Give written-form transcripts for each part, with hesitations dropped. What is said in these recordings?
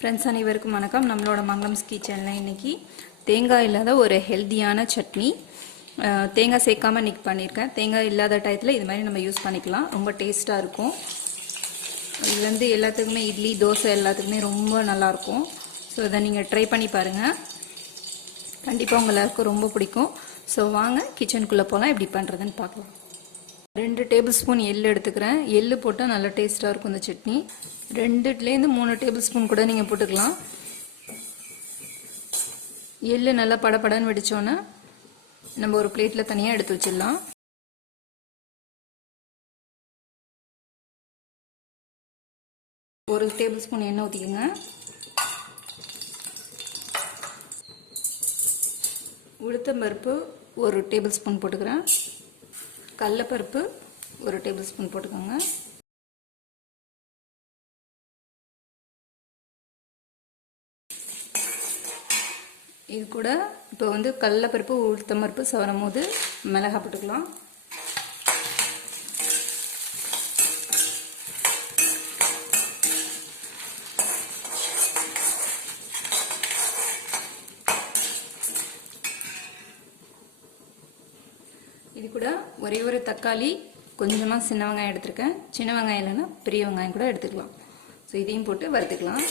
Friends அனைவருக்கும் வணக்கம். நம்மளோட மங்களம்ஸ் கிச்சனில் இன்றைக்கி தேங்காய் இல்லாத ஒரு ஹெல்த்தியான சட்னி தேங்காய் சேர்க்காமல் இன்றைக்கி பண்ணியிருக்கேன். தேங்காய் இல்லாத டயத்தில் இது மாதிரி நம்ம யூஸ் பண்ணிக்கலாம். ரொம்ப டேஸ்ட்டாக இருக்கும். இது வந்து எல்லாத்துக்குமே இட்லி தோசை எல்லாத்துக்குமே ரொம்ப நல்லாயிருக்கும். ஸோ இதை நீங்கள் ட்ரை பண்ணி பாருங்கள். கண்டிப்பாக உங்கள் எல்லாருக்கும் ரொம்ப பிடிக்கும். ஸோ வாங்க கிச்சனுக்குள்ளே போகலாம். எப்படி பண்ணுறதுன்னு பார்க்கலாம். 2 டேபிள் ஸ்பூன் எள்ளு எடுத்துக்கிறேன். எள்ளு போட்டால் நல்லா டேஸ்ட்டாக இருக்கும் இந்த சட்னி. 2லேருந்து 3 டேபிள் ஸ்பூன் கூட நீங்கள் போட்டுக்கலாம். எள்ளு நல்லா படப்படன்னு வெடிச்சோன்னே நம்ம ஒரு பிளேட்டில் தனியாக எடுத்து வச்சிடலாம். ஒரு டேபிள் ஸ்பூன் எண்ணெய் ஊற்றிக்கோங்க. உளுத்தம்பருப்பு ஒரு டேபிள் ஸ்பூன் போட்டுக்கிறேன். கடலைப்பருப்பு ஒரு டேபிள் ஸ்பூன் போட்டுக்கோங்க. இது கூட இப்போ வந்து கடலைப்பருப்பு உளுத்தம்பருப்பு சவரும் போது மிளகாய் போட்டுக்கலாம். இது கூட ஒரே ஒரு தக்காளி, கொஞ்சமாக சின்ன வெங்காயம் எடுத்துருக்கேன். சின்ன வெங்காயம் இல்லைன்னா பெரிய வெங்காயம் கூட எடுத்துக்கலாம். ஸோ இதையும் போட்டு வறுத்துக்கலாம்.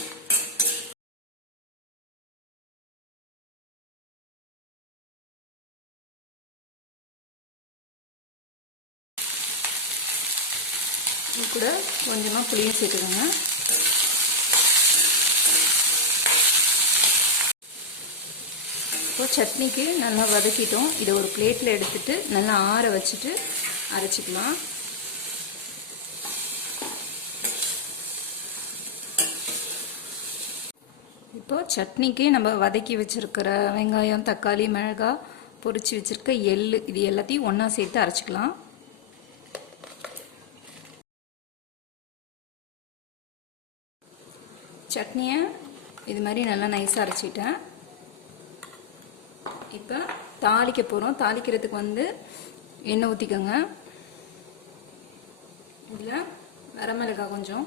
இது கூட கொஞ்சமாக புளியும் சேர்த்துக்கோங்க. இப்போ சட்னிக்கு நல்லா வதக்கிட்டோம். இதை ஒரு பிளேட்டில் எடுத்துட்டு நல்லா ஆற வச்சுட்டு அரைச்சிக்கலாம். இப்போ சட்னிக்கு நம்ம வதக்கி வச்சிருக்கிற வெங்காயம், தக்காளி, மிளகாய், பொரிச்சு வச்சிருக்க எள்ளு, இது எல்லாத்தையும் ஒன்றா சேர்த்து அரைச்சிக்கலாம். சட்னியை இது மாதிரி நல்லா நைஸாக அரைச்சிட்டேன். இப்போ தாளிக்க போகிறோம். தாளிக்கிறதுக்கு வந்து எண்ணெய் ஊற்றிக்கோங்க. இதில் வரமிளகாய் கொஞ்சம்,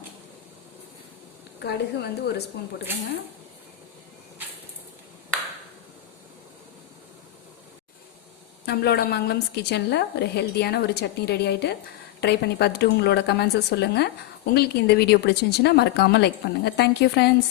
கடுகு வந்து ஒரு ஸ்பூன் போட்டுக்கோங்க. நம்மளோட மங்களம்ஸ் கிச்சனில் ஒரு ஹெல்த்தியான ஒரு சட்னி ரெடி ஆகிட்டு, ட்ரை பண்ணி பார்த்துட்டு உங்களோட கமெண்ட்ஸை சொல்லுங்கள். உங்களுக்கு இந்த வீடியோ பிடிச்சிருந்துச்சுன்னா மறக்காமல் லைக் பண்ணுங்கள். Thank you friends.